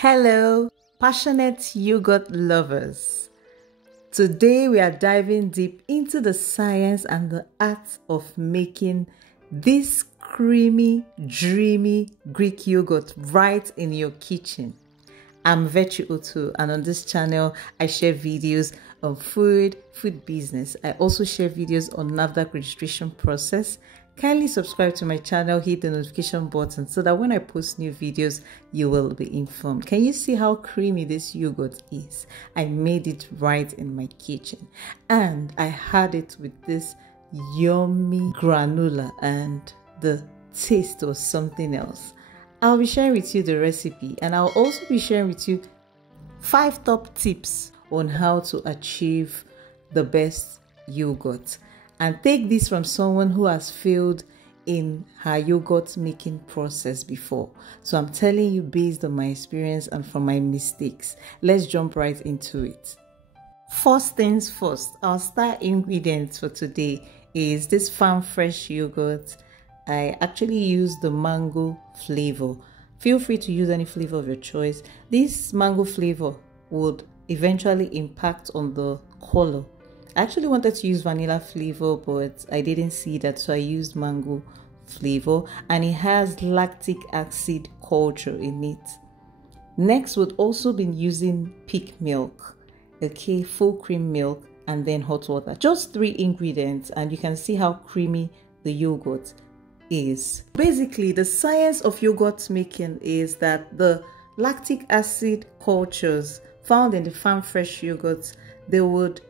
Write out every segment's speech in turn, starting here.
Hello, passionate yogurt lovers. Today we are diving deep into the science and the art of making this creamy, dreamy Greek yogurt right in your kitchen. I'm Virtuoso, and on this channel I share videos on food business. I also share videos on NAFDAC registration process. Kindly subscribe to my channel, hit the notification button so that when I post new videos, you will be informed. Can you see how creamy this yogurt is? I made it right in my kitchen, and I had it with this yummy granola, and the taste was something else. I'll be sharing with you the recipe, and I'll also be sharing with you 5 top tips on how to achieve the best yogurt. And take this from someone who has failed in her yogurt making process before. So I'm telling you based on my experience and from my mistakes. Let's jump right into it. First things first, our star ingredients for today is this farm fresh yogurt. I actually use the mango flavor. Feel free to use any flavor of your choice. This mango flavor would eventually impact on the color. I actually wanted to use vanilla flavor, but I didn't see that, so I used mango flavor, and it has lactic acid culture in it. Next, we've also been using peak milk, okay, full cream milk, and then hot water. Just 3 ingredients, and you can see how creamy the yogurt is. Basically, the science of yogurt making is that the lactic acid cultures found in the farm fresh yogurts, they would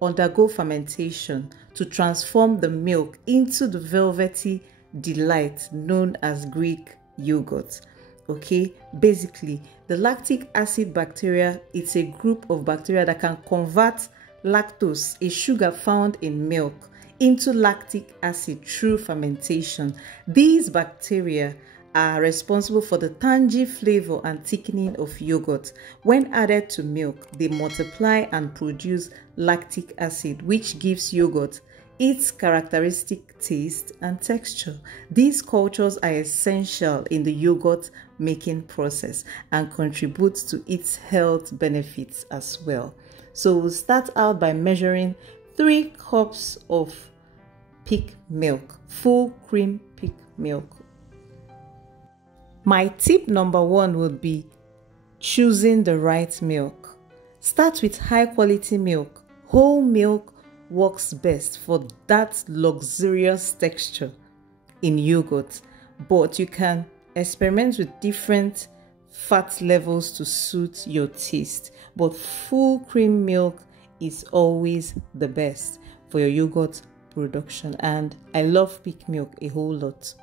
undergo fermentation to transform the milk into the velvety delight known as Greek yogurt. Okay, basically the lactic acid bacteria, it's a group of bacteria that can convert lactose, a sugar found in milk, into lactic acid through fermentation. These bacteria are responsible for the tangy flavor and thickening of yogurt. When added to milk, they multiply and produce lactic acid, which gives yogurt its characteristic taste and texture. These cultures are essential in the yogurt making process and contribute to its health benefits as well. So we'll start out by measuring 3 cups of peak milk, full cream peak milk. My tip number 1 would be choosing the right milk. Start with high quality milk. Whole milk works best for that luxurious texture in yogurt, but you can experiment with different fat levels to suit your taste. But full cream milk is always the best for your yogurt production, and I love peak milk a whole lot.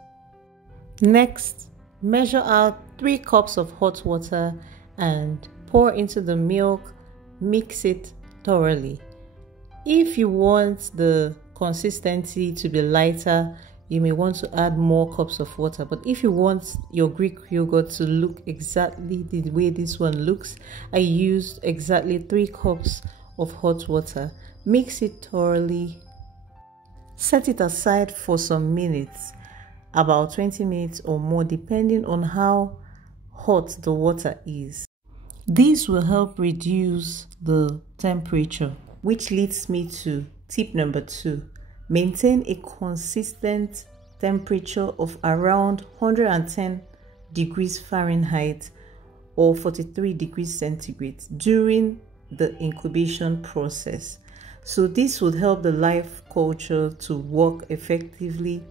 Next, measure out 3 cups of hot water and pour into the milk. Mix it thoroughly. If you want the consistency to be lighter, you may want to add more cups of water. But if you want your Greek yogurt to look exactly the way this one looks, I used exactly 3 cups of hot water. Mix it thoroughly. Set it aside for some minutes, about 20 minutes or more, depending on how hot the water is. This will help reduce the temperature, which leads me to tip number 2. Maintain a consistent temperature of around 110 degrees Fahrenheit or 43 degrees centigrade during the incubation process. So this would help the live culture to work effectively,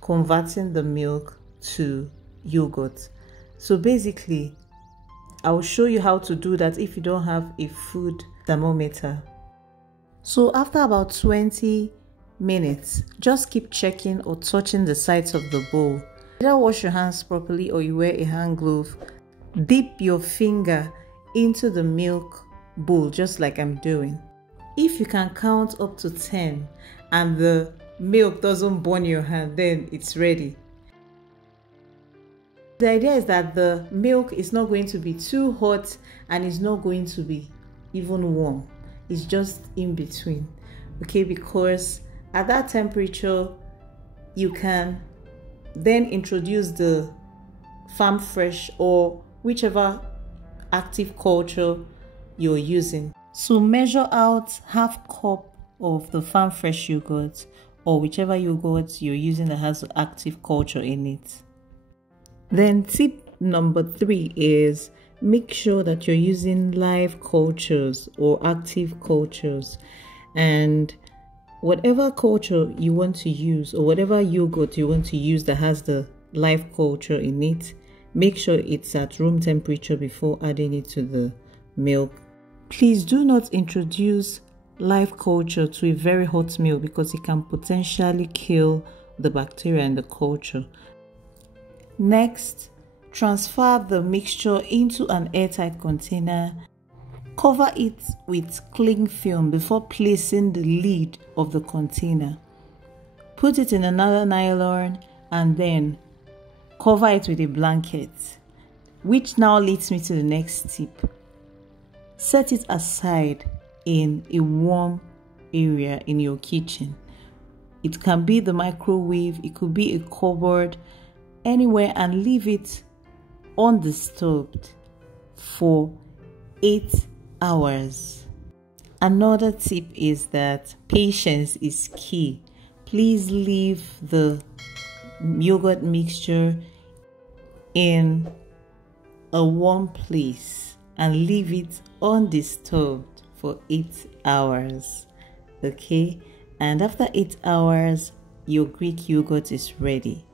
converting the milk to yogurt. So basically, I'll show you how to do that if you don't have a food thermometer. So after about 20 minutes, just keep checking or touching the sides of the bowl. Either wash your hands properly or you wear a hand glove. Dip your finger into the milk bowl just like I'm doing. If you can count up to 10 and the milk doesn't burn your hand, then it's ready. The idea is that the milk is not going to be too hot and it's not going to be even warm. It's just in between, okay? Because at that temperature, you can then introduce the farm fresh or whichever active culture you're using. So measure out half cup of the farm fresh yogurt or whichever yogurt you're using that has active culture in it. Then tip number 3 is make sure that you're using live cultures or active cultures, and whatever culture you want to use or whatever yogurt you want to use that has the live culture in it, make sure it's at room temperature before adding it to the milk. Please do not introduce live culture to a very hot milk because it can potentially kill the bacteria in the culture. Next, transfer the mixture into an airtight container. Cover it with cling film before placing the lid of the container. Put it in another nylon and then cover it with a blanket, which now leads me to the next tip. Set it aside in a warm area in your kitchen. It can be the microwave, it could be a cupboard, anywhere, and leave it undisturbed for 8 hours. Another tip is that patience is key. Please leave the yogurt mixture in a warm place and leave it undisturbed for 8 hours. Okay, and after 8 hours your Greek yogurt is ready.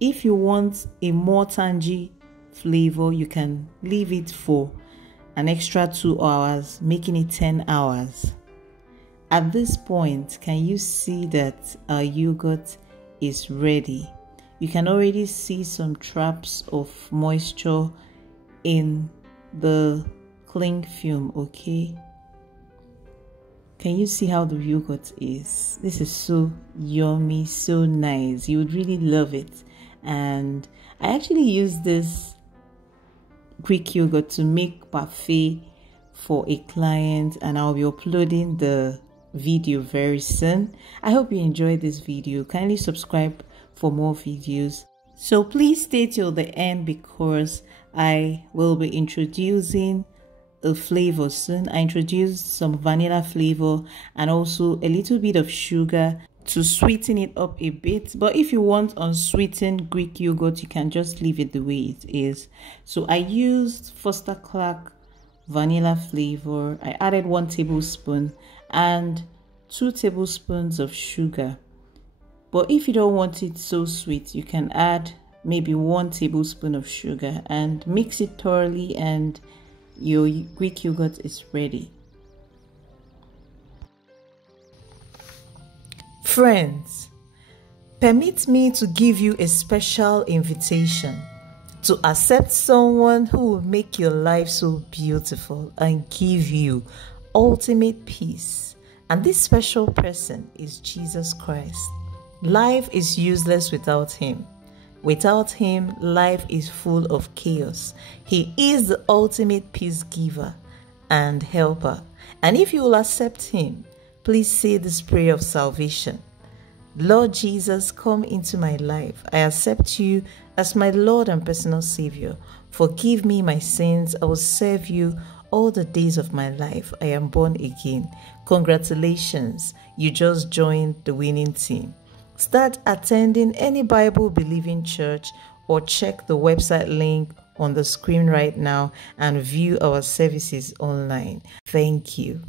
If you want a more tangy flavor, you can leave it for an extra 2 hours, making it 10 hours. At this point, can you see that our yogurt is ready? You can already see some traps of moisture in the cling film, okay? Can you see how the yogurt is? This is so yummy, so nice. You would really love it. And I actually use this Greek yogurt to make parfait for a client, and I'll be uploading the video very soon. I hope you enjoyed this video. Kindly subscribe for more videos. So please stay till the end because I will be introducing a flavor soon. I introduced some vanilla flavor and also a little bit of sugar to sweeten it up a bit. But if you want unsweetened Greek yogurt, you can just leave it the way it is. So I used Foster Clark vanilla flavor. I added 1 tablespoon and 2 tablespoons of sugar. But if you don't want it so sweet, you can add maybe 1 tablespoon of sugar and mix it thoroughly, and your Greek yogurt is ready. Friends, permit me to give you a special invitation to accept someone who will make your life so beautiful and give you ultimate peace. And this special person is Jesus Christ. Life is useless without him. Without him, life is full of chaos. He is the ultimate peace giver and helper. And if you will accept him, please say this prayer of salvation. Lord Jesus, come into my life. I accept you as my Lord and personal Savior. Forgive me my sins. I will serve you all the days of my life. I am born again. Congratulations, you just joined the winning team. Start attending any Bible-believing church or check the website link on the screen right now and view our services online. Thank you.